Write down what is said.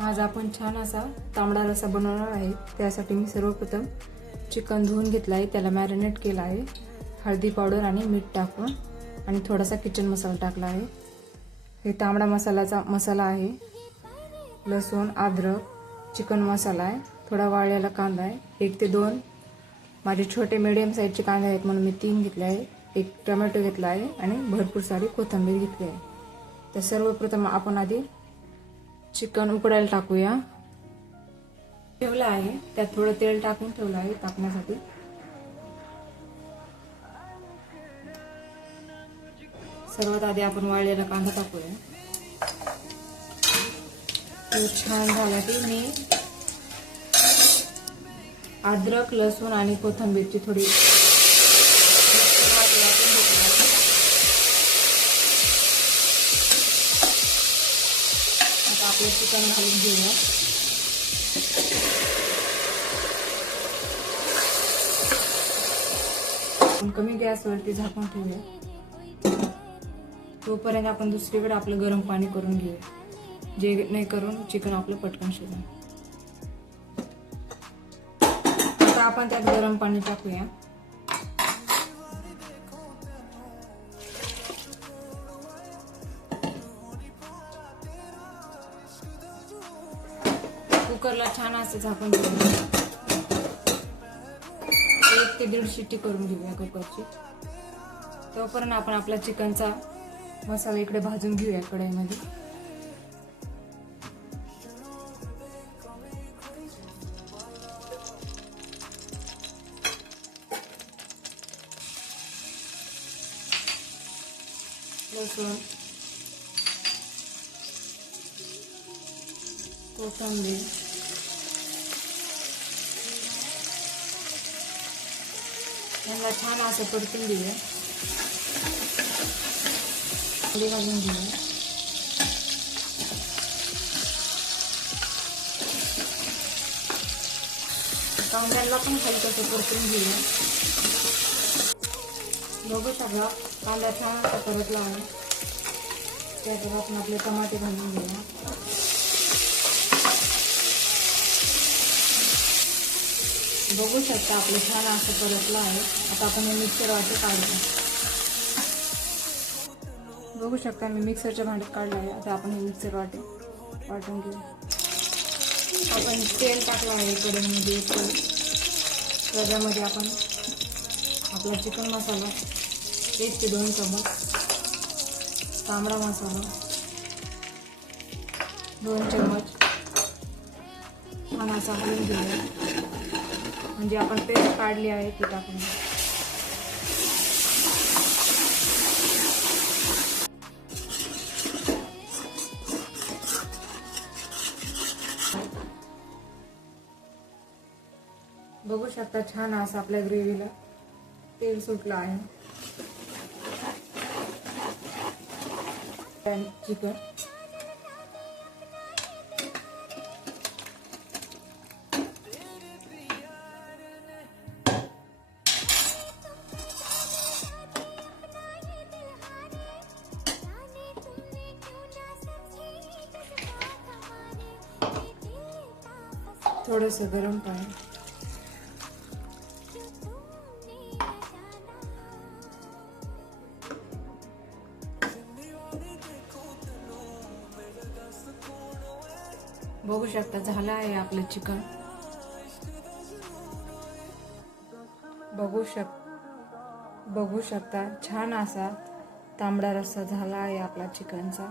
आज आपण छान असा तांबडा रसा बनवणार आहे. त्यासाठी मी सर्वप्रथम चिकन धुवून घेतलं आहे. त्याला मॅरिनेट केलं आहे. हळदी पावडर आणि मीठ टाकून आणि थोडासा किचन मसाला टाकला आहे. हे तांबडा मसाल्याचा मसाला आहे. लसूण अद्रक चिकन मसाला आहे. थोडा वाळलेला कांदा आहे. एक ते दोन. माझे छोटे मिडियम साईजचे कांदे आहेत म्हणून मी तीन घेतले आहे. एक टोमॅटो घेतला आहे आणि भरपूर सारी कोथिंबीर घेतली आहे. तर सर्वप्रथम आपण आधी चिकन उकडायला टाकूया. ठेवलं आहे. त्यात थोडं तेल टाकून ठेवलं आहे टाकण्यासाठी सर्वात आधी आपण वाळलेला कांदा टाकूया. तो छान झाला की मी अद्रक लसूण आणि कोथिंबीरची थोडी आता चिकन घालून घेऊया कमी गॅसवरती झाकून ठेवूया. तोपर्यंत आपण दुसरीकडे आपलं गरम पाणी करून घेऊया. जे नाही करून चिकन आपलं पटकन शिजेल आता आपण त्यात गरम पाणी टाकूया. कुकरला छान असं झाकून घेऊया एक ते दीड शिट्टी करून घेऊया कुकरची. तोपर्यंत आपण आपला चिकनचा मसाला इकडे भाजून घेऊया कढईमध्ये. लसूण. कोथंबीर. यांना छान असं परतून घेऊया अंडी घालून घेऊया खाली तसं परतून घेऊया छान असा परतला आहे टमाटे घालून घेऊया बघू शकता आपलं छान असं परतलं आहे. आता आपण हे मिक्सर वाटे काढतो बघू शकता मी मिक्सरच्या भांड्यात काढलं आहे. आता आपण हे मिक्सर वाटे वाटून घेऊ. आपण तेल टाकलं आहे कढईमध्ये त्याच्यामध्ये आपण आपला चिकन मसाला एक ते दोन चमच तांबडा मसाला दोन चम्मच. मनाचा असा हलवून घेऊया. म्हणजे आपण पेस्ट काढली आहे ती टाकून. बघू शकता छान असं आपल्या ग्रेव्हीला तेल सुटलं आहे. चिकन थोडंसं गरम पाणी. बघू शकता झालं आहे आपलं चिकन. बघू शक बघू शकता छान असा तांबडा रस्सा झाला आहे आपला चिकनचा.